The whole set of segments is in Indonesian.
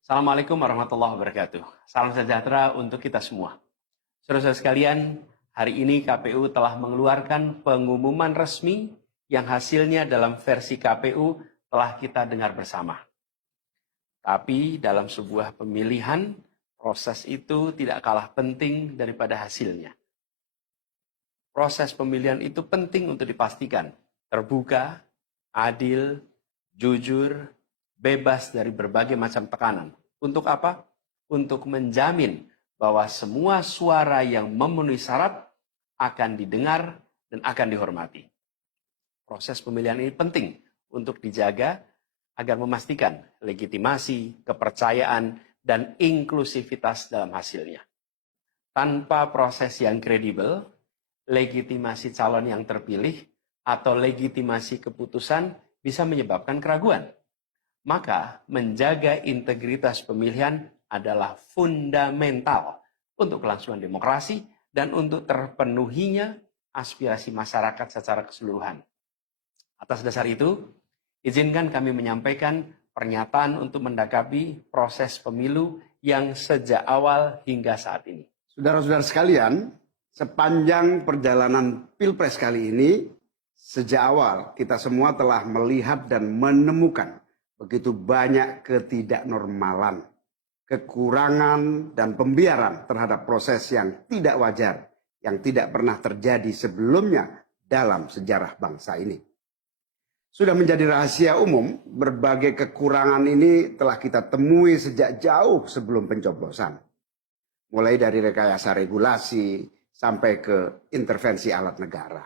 Assalamualaikum warahmatullahi wabarakatuh. Salam sejahtera untuk kita semua. Saudara-saudara sekalian, hari ini KPU telah mengeluarkan pengumuman resmi yang hasilnya dalam versi KPU telah kita dengar bersama. Tapi dalam sebuah pemilihan, proses itu tidak kalah penting daripada hasilnya. Proses pemilihan itu penting untuk dipastikan terbuka, adil, jujur, bebas dari berbagai macam tekanan. Untuk apa? Untuk menjamin bahwa semua suara yang memenuhi syarat akan didengar dan akan dihormati. Proses pemilihan ini penting untuk dijaga agar memastikan legitimasi, kepercayaan, dan inklusivitas dalam hasilnya. Tanpa proses yang kredibel, legitimasi calon yang terpilih atau legitimasi keputusan bisa menyebabkan keraguan. Maka menjaga integritas pemilihan adalah fundamental untuk kelangsungan demokrasi dan untuk terpenuhinya aspirasi masyarakat secara keseluruhan. Atas dasar itu, izinkan kami menyampaikan pernyataan untuk mendakapi proses pemilu yang sejak awal hingga saat ini. Saudara-saudara sekalian, sepanjang perjalanan Pilpres kali ini, sejak awal kita semua telah melihat dan menemukan begitu banyak ketidaknormalan, kekurangan, dan pembiaran terhadap proses yang tidak wajar, yang tidak pernah terjadi sebelumnya dalam sejarah bangsa ini. Sudah menjadi rahasia umum, berbagai kekurangan ini telah kita temui sejak jauh sebelum pencoblosan. Mulai dari rekayasa regulasi sampai ke intervensi alat negara.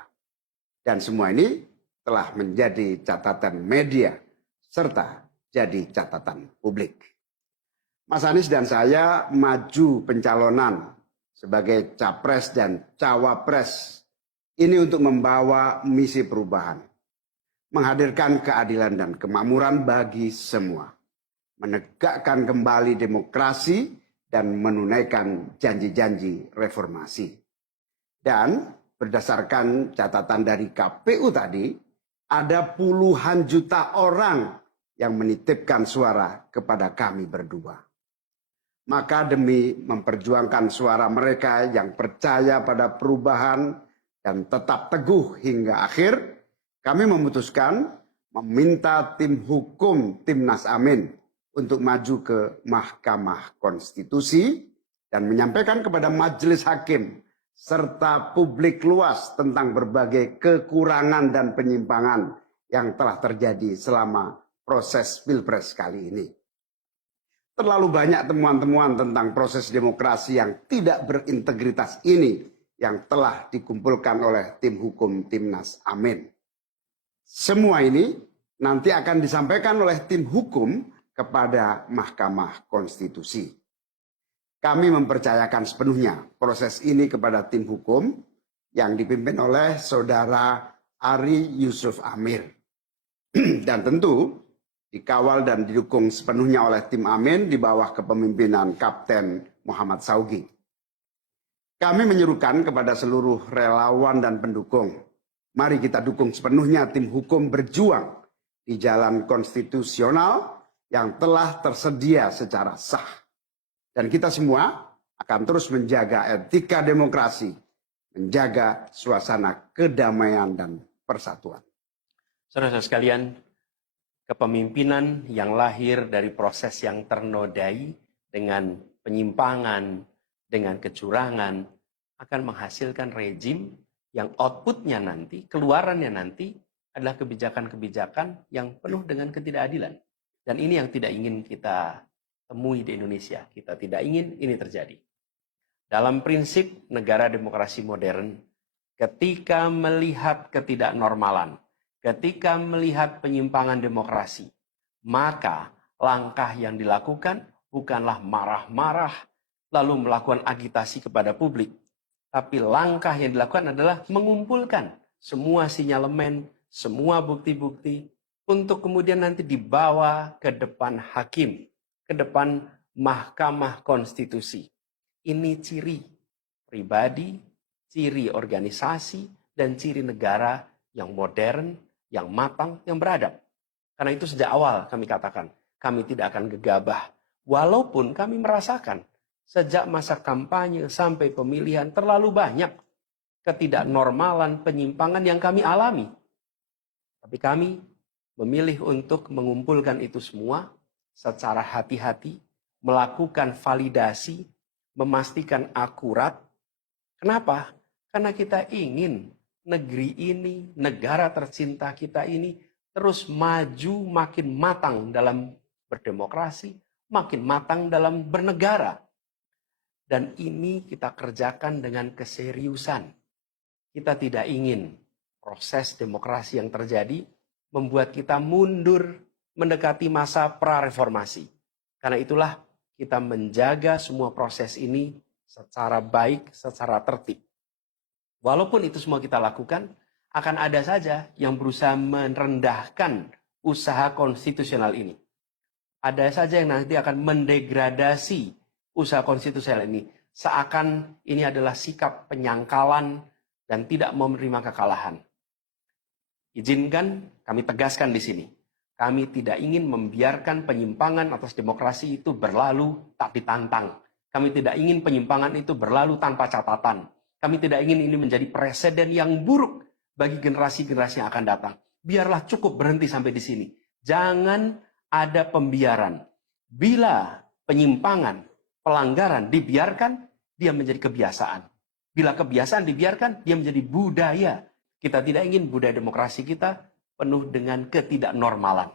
Dan semua ini telah menjadi catatan media serta jadi catatan publik. Mas Anies dan saya maju pencalonan sebagai capres dan cawapres ini untuk membawa misi perubahan, menghadirkan keadilan dan kemakmuran bagi semua, menegakkan kembali demokrasi dan menunaikan janji-janji reformasi. Dan berdasarkan catatan dari KPU tadi, ada puluhan juta orang yang menitipkan suara kepada kami berdua. Maka demi memperjuangkan suara mereka yang percaya pada perubahan dan tetap teguh hingga akhir, kami memutuskan meminta tim hukum Timnas Amin untuk maju ke Mahkamah Konstitusi dan menyampaikan kepada majelis hakim serta publik luas tentang berbagai kekurangan dan penyimpangan yang telah terjadi selama proses Pilpres kali ini. Terlalu banyak temuan-temuan tentang proses demokrasi yang tidak berintegritas ini yang telah dikumpulkan oleh tim hukum Timnas Amin. Semua ini nanti akan disampaikan oleh tim hukum kepada Mahkamah Konstitusi. Kami mempercayakan sepenuhnya proses ini kepada tim hukum yang dipimpin oleh Saudara Ari Yusuf Amir. Dan tentu dikawal dan didukung sepenuhnya oleh tim Amin di bawah kepemimpinan Kapten Muhammad Saugi. Kami menyerukan kepada seluruh relawan dan pendukung, mari kita dukung sepenuhnya tim hukum berjuang di jalan konstitusional yang telah tersedia secara sah. Dan kita semua akan terus menjaga etika demokrasi, menjaga suasana kedamaian dan persatuan. Saudara-saudara sekalian, kepemimpinan yang lahir dari proses yang ternodai dengan penyimpangan, dengan kecurangan, akan menghasilkan rejim yang outputnya nanti, keluarannya nanti adalah kebijakan-kebijakan yang penuh dengan ketidakadilan. Dan ini yang tidak ingin kita temui di Indonesia. Kita tidak ingin ini terjadi. Dalam prinsip negara demokrasi modern, ketika melihat ketidaknormalan, ketika melihat penyimpangan demokrasi, maka langkah yang dilakukan bukanlah marah-marah lalu melakukan agitasi kepada publik. Tapi langkah yang dilakukan adalah mengumpulkan semua sinyalemen, semua bukti-bukti untuk kemudian nanti dibawa ke depan hakim, ke depan Mahkamah Konstitusi. Ini ciri pribadi, ciri organisasi, dan ciri negara yang modern, yang matang, yang beradab. Karena itu sejak awal kami katakan, kami tidak akan gegabah Walaupun kami merasakan sejak masa kampanye sampai pemilihan terlalu banyak ketidaknormalan, penyimpangan yang kami alami. Tapi kami memilih untuk mengumpulkan itu semua secara hati-hati, melakukan validasi, memastikan akurat. Kenapa? Karena kita ingin negeri ini, negara tercinta kita ini terus maju makin matang dalam berdemokrasi, makin matang dalam bernegara. Dan ini kita kerjakan dengan keseriusan. Kita tidak ingin proses demokrasi yang terjadi membuat kita mundur mendekati masa prareformasi. Karena itulah kita menjaga semua proses ini secara baik, secara tertib. Walaupun itu semua kita lakukan, akan ada saja yang berusaha merendahkan usaha konstitusional ini. Ada saja yang nanti akan mendegradasi usaha konstitusional ini. Seakan ini adalah sikap penyangkalan dan tidak mau menerima kekalahan. Izinkan kami tegaskan di sini. Kami tidak ingin membiarkan penyimpangan atas demokrasi itu berlalu tak ditantang. Kami tidak ingin penyimpangan itu berlalu tanpa catatan. Kami tidak ingin ini menjadi presiden yang buruk bagi generasi-generasi yang akan datang. Biarlah cukup berhenti sampai di sini. Jangan ada pembiaran. Bila penyimpangan, pelanggaran dibiarkan, dia menjadi kebiasaan. Bila kebiasaan dibiarkan, dia menjadi budaya. Kita tidak ingin budaya demokrasi kita penuh dengan ketidaknormalan.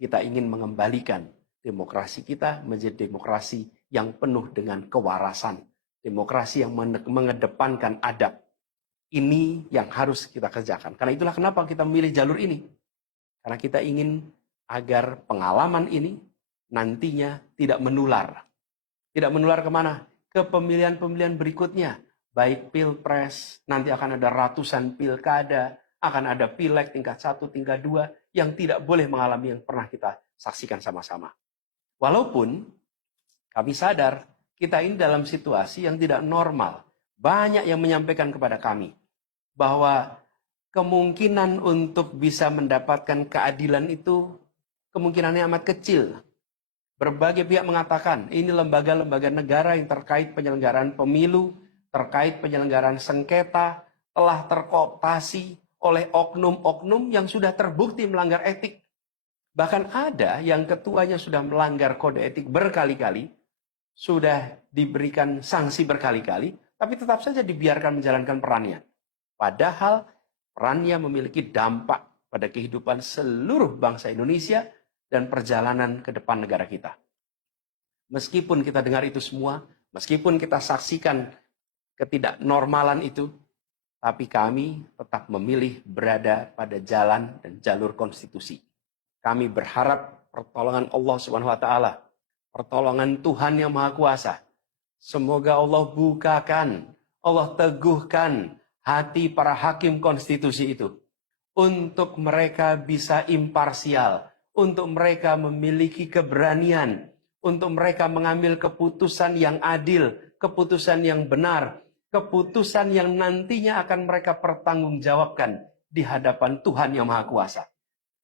Kita ingin mengembalikan demokrasi kita menjadi demokrasi yang penuh dengan kewarasan. Demokrasi yang mengedepankan adab. Ini yang harus kita kerjakan. Karena itulah kenapa kita memilih jalur ini. Karena kita ingin agar pengalaman ini nantinya tidak menular. Tidak menular kemana? Ke pemilihan-pemilihan berikutnya. Baik pilpres, nanti akan ada ratusan pilkada, akan ada pileg tingkat 1, tingkat 2, yang tidak boleh mengalami yang pernah kita saksikan sama-sama. Walaupun kami sadar, kita ini dalam situasi yang tidak normal. Banyak yang menyampaikan kepada kami bahwa kemungkinan untuk bisa mendapatkan keadilan itu kemungkinannya amat kecil. Berbagai pihak mengatakan ini lembaga-lembaga negara yang terkait penyelenggaraan pemilu, terkait penyelenggaraan sengketa, telah terkooptasi oleh oknum-oknum yang sudah terbukti melanggar etik. Bahkan ada yang ketuanya sudah melanggar kode etik berkali-kali, sudah diberikan sanksi berkali-kali, tapi tetap saja dibiarkan menjalankan perannya. Padahal perannya memiliki dampak pada kehidupan seluruh bangsa Indonesia dan perjalanan ke depan negara kita. Meskipun kita dengar itu semua, meskipun kita saksikan ketidaknormalan itu, tapi kami tetap memilih berada pada jalan dan jalur konstitusi. Kami berharap pertolongan Allah Subhanahu wa taala, pertolongan Tuhan yang Maha Kuasa. Semoga Allah bukakan, Allah teguhkan hati para hakim konstitusi itu untuk mereka bisa imparsial, untuk mereka memiliki keberanian, untuk mereka mengambil keputusan yang adil, keputusan yang benar, keputusan yang nantinya akan mereka pertanggungjawabkan di hadapan Tuhan yang Maha Kuasa.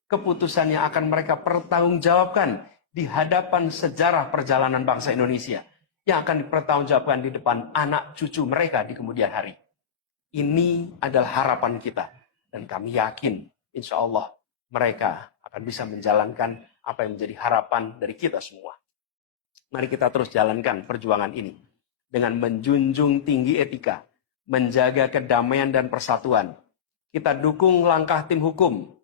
Keputusan yang akan mereka pertanggungjawabkan di hadapan sejarah perjalanan bangsa Indonesia, yang akan dipertanggungjawabkan di depan anak cucu mereka di kemudian hari. Ini adalah harapan kita. Dan kami yakin, insya Allah, mereka akan bisa menjalankan apa yang menjadi harapan dari kita semua. Mari kita terus jalankan perjuangan ini dengan menjunjung tinggi etika, menjaga kedamaian dan persatuan. Kita dukung langkah tim hukum,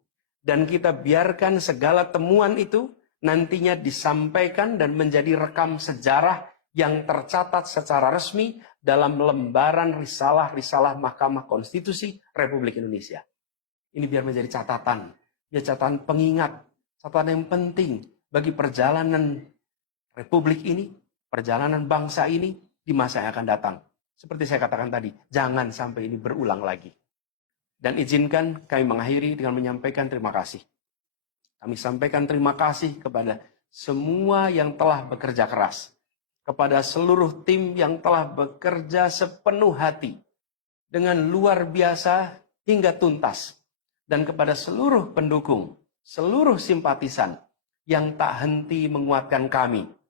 dan kita biarkan segala temuan itu nantinya disampaikan dan menjadi rekam sejarah yang tercatat secara resmi dalam lembaran risalah-risalah Mahkamah Konstitusi Republik Indonesia. Ini biar menjadi catatan, catatan pengingat, catatan yang penting bagi perjalanan Republik ini, perjalanan bangsa ini di masa yang akan datang. Seperti saya katakan tadi, jangan sampai ini berulang lagi. Dan izinkan kami mengakhiri dengan menyampaikan terima kasih. Kami sampaikan terima kasih kepada semua yang telah bekerja keras, kepada seluruh tim yang telah bekerja sepenuh hati, dengan luar biasa hingga tuntas, dan kepada seluruh pendukung, seluruh simpatisan yang tak henti menguatkan kami